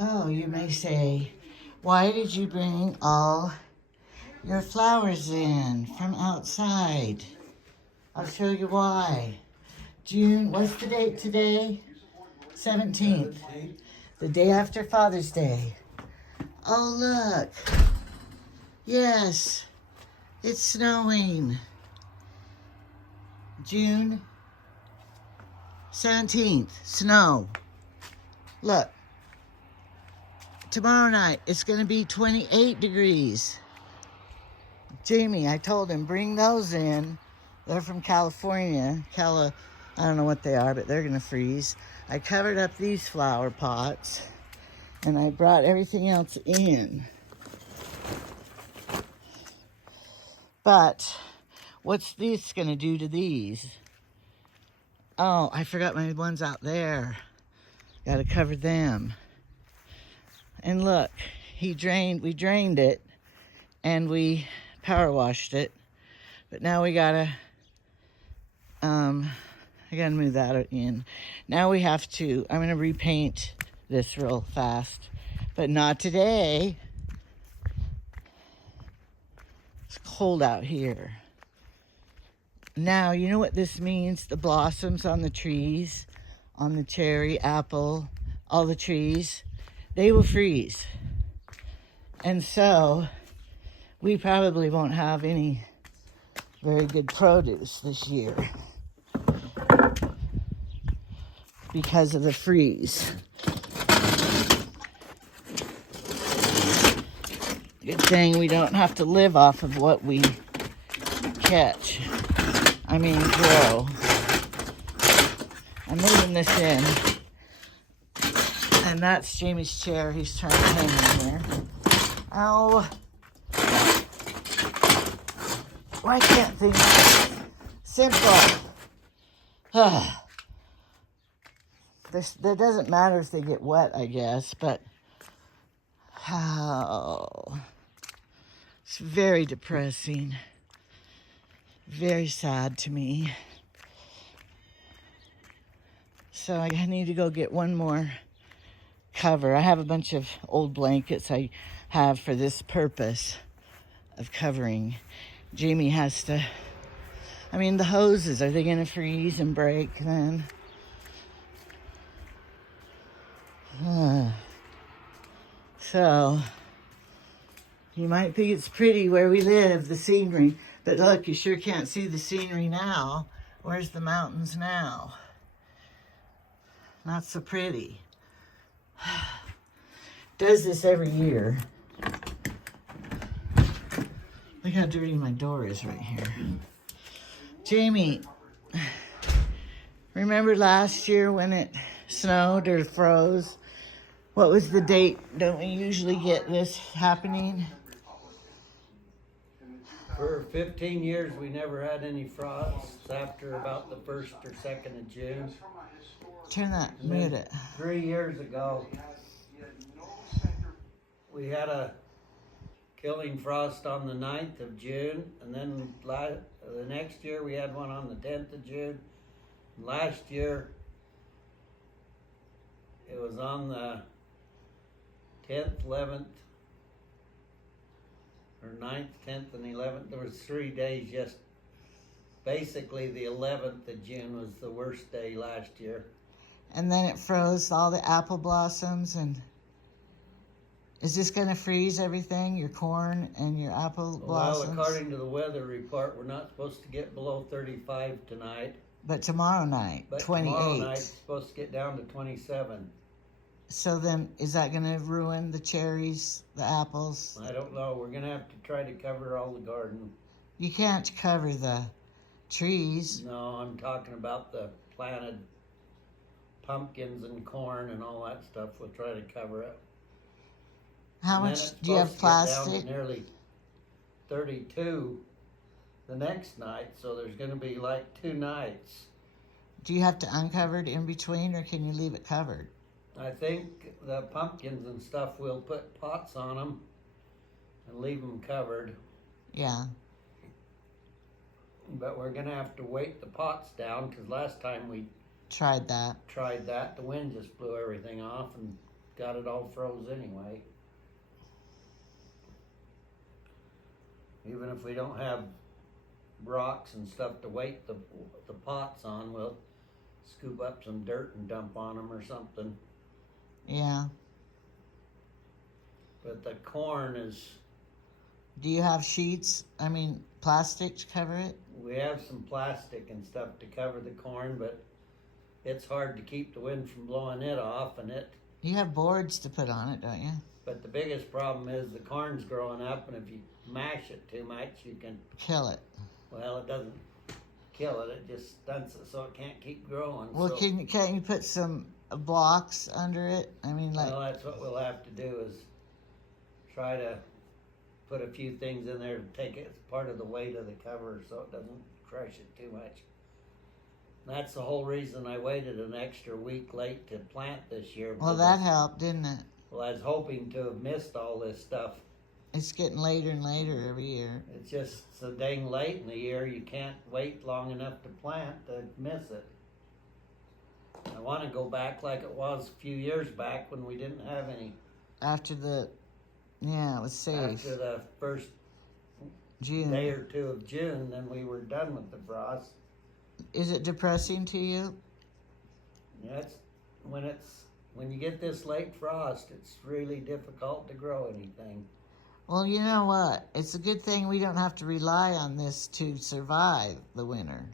Oh, you may say, why did you bring all your flowers in from outside? I'll show you why. June, what's the date today? 17th. The day after Father's Day. Oh, look. Yes, it's snowing. June 17th, snow. Look. Tomorrow night, it's going to be 28 degrees. Jamie, I told him, bring those in. They're from California. I don't know what they are, but they're going to freeze. I covered up these flower pots, and I brought everything else in. But what's this going to do to these? Oh, I forgot my ones out there. Got to cover them. And look, we drained it, and we power washed it. But now we gotta, I gotta move that in. Now we have to, I'm gonna repaint this real fast, but not today. It's cold out here. Now, you know what this means? The blossoms on the trees, on the cherry, apple, all the trees, they will freeze. And so we probably won't have any very good produce this year because of the freeze. Good thing we don't have to live off of what we grow. I'm moving this in. And that's Jamie's chair he's trying to hang in here. Oh. Why can't things be simple? That doesn't matter if they get wet, I guess, but it's very depressing. Very sad to me. So I need to go get one more cover. I have a bunch of old blankets I have for this purpose of covering. Jamie has to, the hoses, are they going to freeze and break then? So, you might think it's pretty where we live, the scenery, but look, you sure can't see the scenery now. Where's the mountains now? Not so pretty. Does this every year. Look how dirty my door is right here. Jamie, remember last year when it snowed or froze? What was the date? Don't we usually get this happening? For 15 years, we never had any frosts after about the 1st or 2nd of June. Turn that, mute it. 3 years ago, we had a killing frost on the 9th of June, and then the next year we had one on the 10th of June. Last year, it was on the 10th, 11th, or 9th, 10th, and 11th. There was 3 days, just basically the 11th of June was the worst day last year. And then it froze all the apple blossoms. And is this going to freeze everything, your corn and your apple blossoms? Well, according to the weather report, we're not supposed to get below 35 tonight. But tomorrow night, 28. Tomorrow night, it's supposed to get down to 27. So then, is that going to ruin the cherries, the apples? I don't know. We're going to have to try to cover all the garden. You can't cover the trees. No, I'm talking about the planted pumpkins and corn and all that stuff. We'll try to cover it. How much do you have plastic? Down to nearly 32 the next night, so there's going to be like 2 nights. Do you have to uncover it in between, or can you leave it covered? I think the pumpkins and stuff, we'll put pots on them and leave them covered. Yeah. But we're going to have to weight the pots down, because last time we tried that, the wind just blew everything off, and got it all froze anyway. Even if we don't have rocks and stuff to weight the pots on, we'll scoop up some dirt and dump on them or something. Yeah. But the corn is, Do you have sheets? I mean, plastic to cover it? we have some plastic and stuff to cover the corn, but it's hard to keep the wind from blowing it off, and You have boards to put on it, don't you? but the biggest problem is the corn's growing up, and if you mash it too much, you can, Kill it. well, it doesn't kill it, it just stunts it so it can't keep growing. Well, So, can't you put some blocks under it? I mean, like, well, that's what we'll have to do, is try to put a few things in there to take it as part of the weight of the cover so it doesn't crush it too much. That's the whole reason I waited an extra week late to plant this year. well, because that helped, didn't it? well, I was hoping to have missed all this stuff. It's getting later and later every year. It's just so dang late in the year, you can't wait long enough to plant to miss it. I want to go back like it was a few years back when we didn't have any. After the, yeah, it was safe. After the first June. day or two of June, then we were done with the frost. Is it depressing to you? Yeah, when you get this late frost, it's really difficult to grow anything. Well, you know what? It's a good thing we don't have to rely on this to survive the winter.